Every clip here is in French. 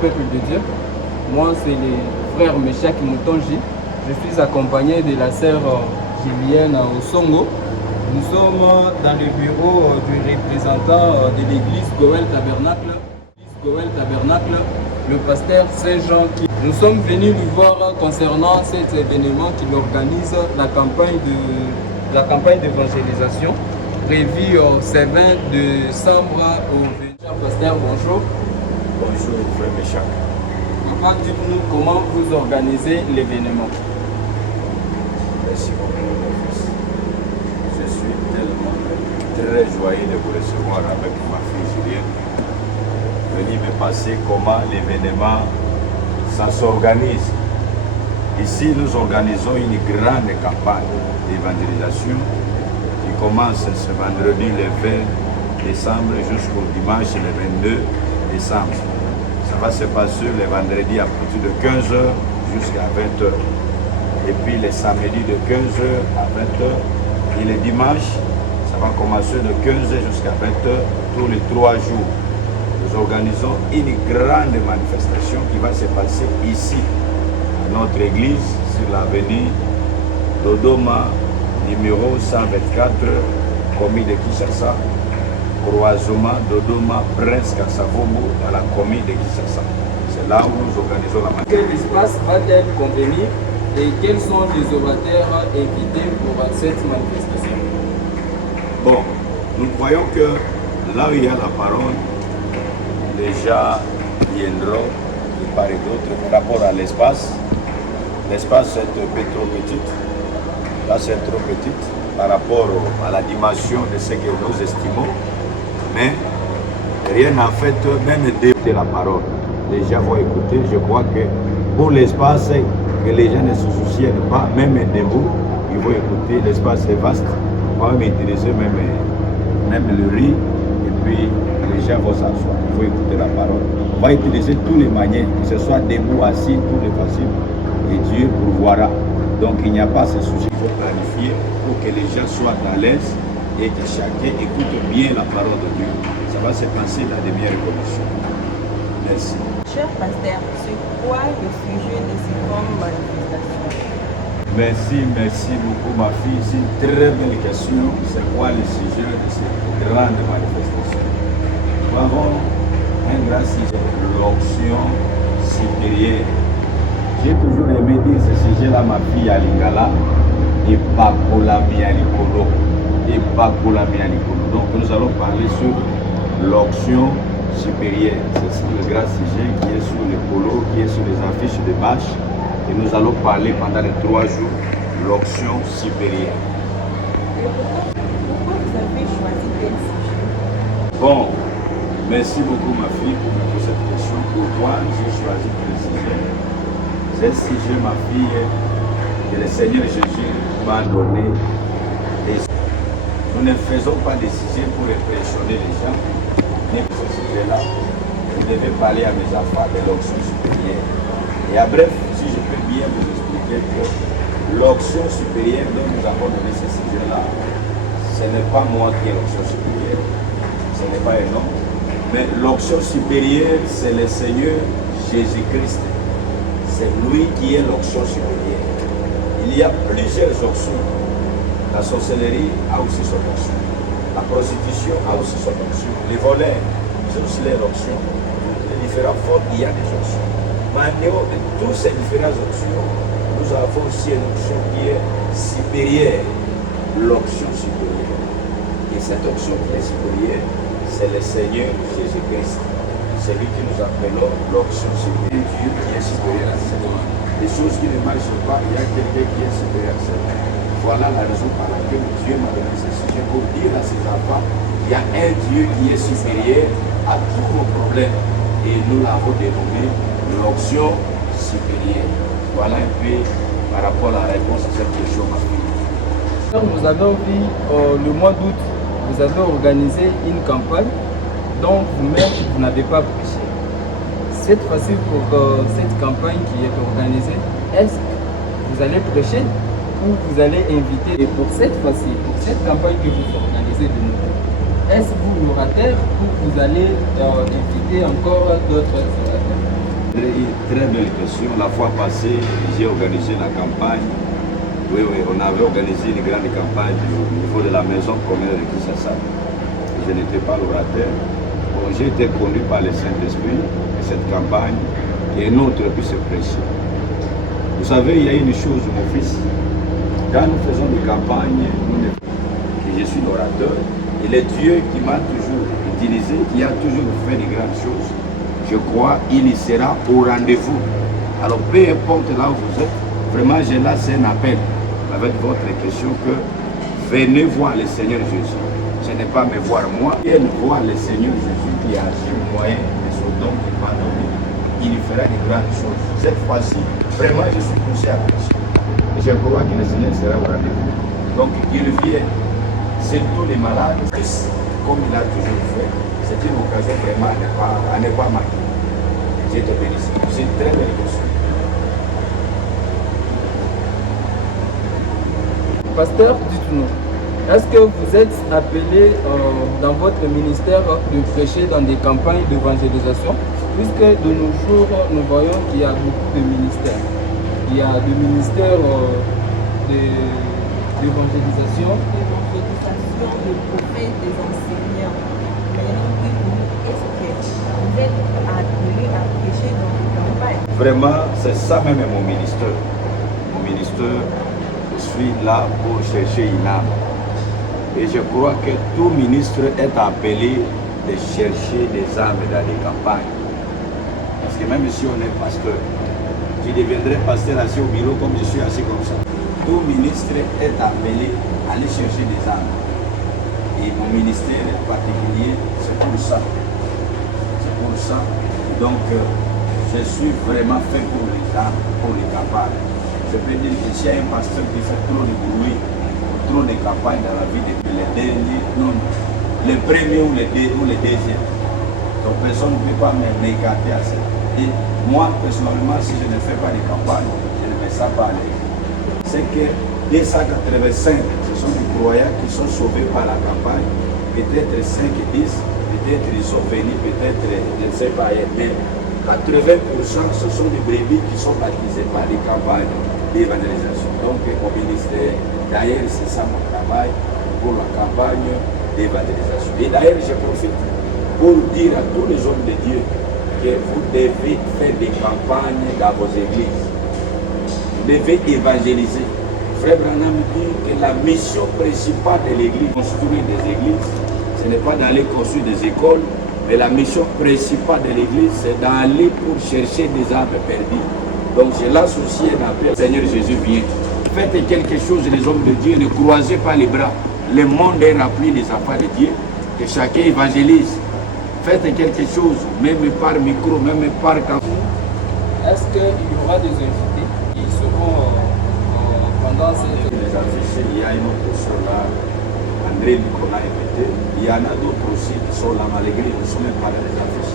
peuple de Dieu. Moi, c'est le frère Meshak Mutonji. Je suis accompagné de la sœur Julienne Osongo. Nous sommes dans le bureau du représentant de l'église Goël Tabernacle, le pasteur Saint-Jean. Nous sommes venus lui voir concernant cet événement qu'il organise, la campagne d'évangélisation prévue ce 20 décembre au 20. Pasteur, bonjour. Bonjour, frère Meshak. Papa, dites-nous comment vous organisez l'événement. Merci beaucoup, mon fils. Je suis tellement très joyeux de vous recevoir avec ma fille Julienne. Venez me passer comment l'événement ça s'organise. Ici, nous organisons une grande campagne d'évangélisation qui commence ce vendredi le 20 décembre jusqu'au dimanche le 22 décembre. Ça va se passer le vendredi à partir de 15h jusqu'à 20h. Et puis le samedi de 15h à 20h. Et le dimanche, ça va commencer de 15h jusqu'à 20h tous les 3 jours. Nous organisons une grande manifestation qui va se passer ici, à notre église, sur l'avenue Dodoma, numéro 124, commune de Kinshasa, croisement Dodoma, Prince Kassavomo, dans la commune de Kinshasa. C'est là où nous organisons la manifestation. Quel espace va-t-elle convenir et quels sont les orateurs invités pour cette manifestation? Bon, nous croyons que là où il y a la parole, les gens viendront de part et d'autre par rapport à l'espace. L'espace est un peu trop petit. Là, c'est trop petit par rapport à la dimension de ce que nous estimons. Mais rien n'a fait, même d'écouter la parole. Les gens vont écouter. Je crois que pour l'espace, que les gens ne se soucient pas, même debout, ils vont écouter. L'espace est vaste. On va même utiliser même le riz. Et puis, les gens vont s'asseoir. Il faut écouter la parole. On va utiliser tous les manières, que ce soit debout, assis, tout est possible. Et Dieu pourvoira. Donc, il n'y a pas ce souci. Il faut planifier pour que les gens soient à l'aise et que chacun écoute bien la parole de Dieu. Ça va se passer dans les meilleures conditions. Merci. Cher pasteur, c'est quoi le sujet de cette grande manifestation? Merci beaucoup ma fille. C'est une très belle question. C'est quoi le sujet de cette grande manifestation? Nous avons un grand sujet, l'onction supérieure. J'ai toujours aimé dire ce sujet-là, ma fille à Lingala, et Bakolami Alikolo. Et Bakolami Alikolo. Donc nous allons parler sur l'onction supérieure. C'est ça le grand sujet qui est sur les polos, qui est sur les affiches de bâche. Et nous allons parler pendant les 3 jours l'onction supérieure. Et pourquoi vous avez choisi quel sujet? Bon, merci beaucoup ma fille pour me poser cette question. Pourquoi j'ai choisi quel sujet? C'est ce sujet, ma fille, que le Seigneur Jésus m'a donné. Et nous ne faisons pas des sujets pour impressionner les gens. Mais pour ce sujet-là, je devais parler à mes enfants de l'onction supérieure. Et à bref, si je peux bien vous expliquer que l'onction supérieure dont nous avons donné ce sujet-là, ce n'est pas moi qui ai l'onction supérieure, ce n'est pas un homme, mais l'onction supérieure, c'est le Seigneur Jésus-Christ. C'est lui qui est l'onction supérieure. Il y a plusieurs onctions. La sorcellerie a aussi son onction. La prostitution a aussi son onction. Les voleurs, c'est aussi leur onction. Les différentes formes, il y a des onctions. Mais en dehors de toutes ces différentes options, nous avons aussi une option qui est supérieure, l'option supérieure. Et cette option qui est supérieure, c'est le Seigneur Jésus-Christ. C'est lui que nous appelons l'option supérieure. Dieu qui est supérieur à cela. Les choses qui ne marchent pas, il y a quelqu'un qui est supérieur à cela. Voilà la raison par laquelle Dieu m'a donné ce sujet pour dire à ses enfants, il y a un Dieu qui est supérieur à tous vos problèmes. Et nous l'avons dénommé l'onction supérieure. Voilà un peu par rapport à la réponse à cette question, ma fille. Vous avez envie, le mois d'août, vous avez organisé une campagne dont vous-même vous n'avez pas prêché. Cette fois-ci, pour cette campagne qui est organisée, est-ce que vous allez prêcher ou vous allez inviter? Et pour cette fois-ci, pour cette campagne que vous organisez de nouveau, est-ce que vous l'orateur ou vous allez inviter encore d'autres orateurs? Une très belle question. La fois passée, j'ai organisé la campagne. Oui, on avait organisé une grande campagne au niveau de la maison commune de Kinshasa. Je n'étais pas l'orateur. Bon, j'ai été conduit par le Saint-Esprit que cette campagne, qu'un autre puisse prêcher. Vous savez, il y a une chose, mon fils. Quand nous faisons des campagnes, je suis l'orateur, et le Dieu qui m'a toujours utilisé, qui a toujours fait de grandes choses, je crois qu'il y sera au rendez-vous. Alors, peu importe là où vous êtes, vraiment, j'ai lancé un appel avec votre question que venez voir le Seigneur Jésus. Ce n'est pas me voir moi, viens voir le Seigneur Jésus qui a agi au moyen de son don qui m'a donné. Il y fera de grandes choses. Cette fois-ci, vraiment, je suis poussé à prêcher. Et je crois que le Seigneur sera au rendez-vous. Donc, qu'il vienne, c'est tous les malades, comme il a toujours fait. C'est une occasion vraiment à ne pas manquer. Je te bénis. C'est une très belle question. Pasteur, dites-nous, est-ce que vous êtes appelé dans votre ministère de prêcher dans des campagnes d'évangélisation? Puisque de nos jours, nous voyons qu'il y a beaucoup de ministères. Il y a des ministères d'évangélisation. De prophètes, des enseignants. Maintenant, est-ce que vous êtes appelés à prêcher dans les campagnes? Vraiment, c'est ça même mon ministère. Mon ministère, je suis là pour chercher une âme. Et je crois que tout ministre est appelé de chercher des âmes dans les campagnes. Parce que même si on est pasteur, je deviendrai pasteur assis au bureau comme je suis assis comme ça. Tout ministre est appelé à aller chercher des âmes. Et mon ministère en particulier, c'est pour ça. C'est pour ça. Donc, je suis vraiment fait pour les âmes, pour les campagnes. Je peux dire que s'il y a un pasteur qui fait trop de bruit, trop de campagnes dans la vie depuis les derniers, non, les premiers ou les deuxièmes. Donc, personne ne peut pas m'écarter à ça. Et moi, personnellement, si je ne fais pas de campagne, je ne me sens pas à l'aise. C'est que 285, ce sont des croyants qui sont sauvés par la campagne. Peut-être 5 et 10, peut-être ils sont venus, peut-être, je ne sais pas, mais 80% ce sont des brebis qui sont baptisés par des campagnes d'évangélisation. Donc au ministère, d'ailleurs c'est ça mon travail pour la campagne d'évangélisation. Et d'ailleurs je profite pour dire à tous les hommes de Dieu que vous devez faire des campagnes dans vos églises. Vous devez évangéliser. Frère Branham dit que la mission principale de l'église, construire des églises, ce n'est pas d'aller construire des écoles, mais la mission principale de l'église, c'est d'aller pour chercher des âmes perdues. Donc je lance aussi un appel. Seigneur Jésus, viens. Faites quelque chose, les hommes de Dieu, ne croisez pas les bras. Le monde est rempli des affaires de Dieu, que chacun évangélise. Faites quelque chose, même par micro, même par campagne. Est-ce qu'il y aura des invités qui seront pendant cette... Les affiches, il y a une autre soeur là, André Nicolas invité. Il y en a d'autres aussi qui sont là, malgré nous ne sommes même pas dans les affiches.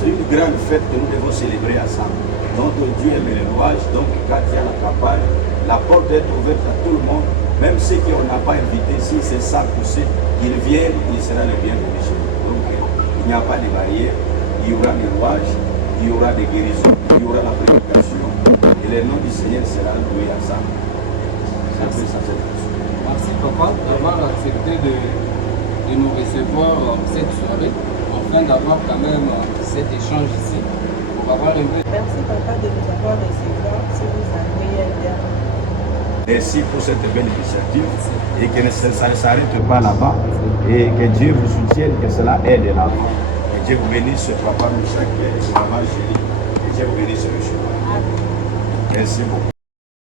C'est une grande fête que nous devons célébrer ensemble. Notre Dieu aime les louages, donc quand il y a la campagne, la porte est ouverte à tout le monde, même ceux qu'on n'a pas invités, si c'est ça poussé, qu'ils viennent, il sera le bienvenu chez nous. Donc il n'y a pas de barrière, il y aura des louages, il y aura des guérisons, il y aura la prédication, et le nom du Seigneur sera loué ensemble. Merci papa d'avoir accepté de nous recevoir cette soirée, afin d'avoir quand même cet échange ici, pour avoir un peu... Merci papa de nous avoir recevoir si vous avez un dernier. Merci pour cette belle initiative et que ça ne s'arrête pas là-bas et que Dieu vous soutienne, que cela aide là-bas. Que Dieu vous bénisse, papa Michak et maman Chérie, que Dieu vous bénisse, monsieur. Merci beaucoup.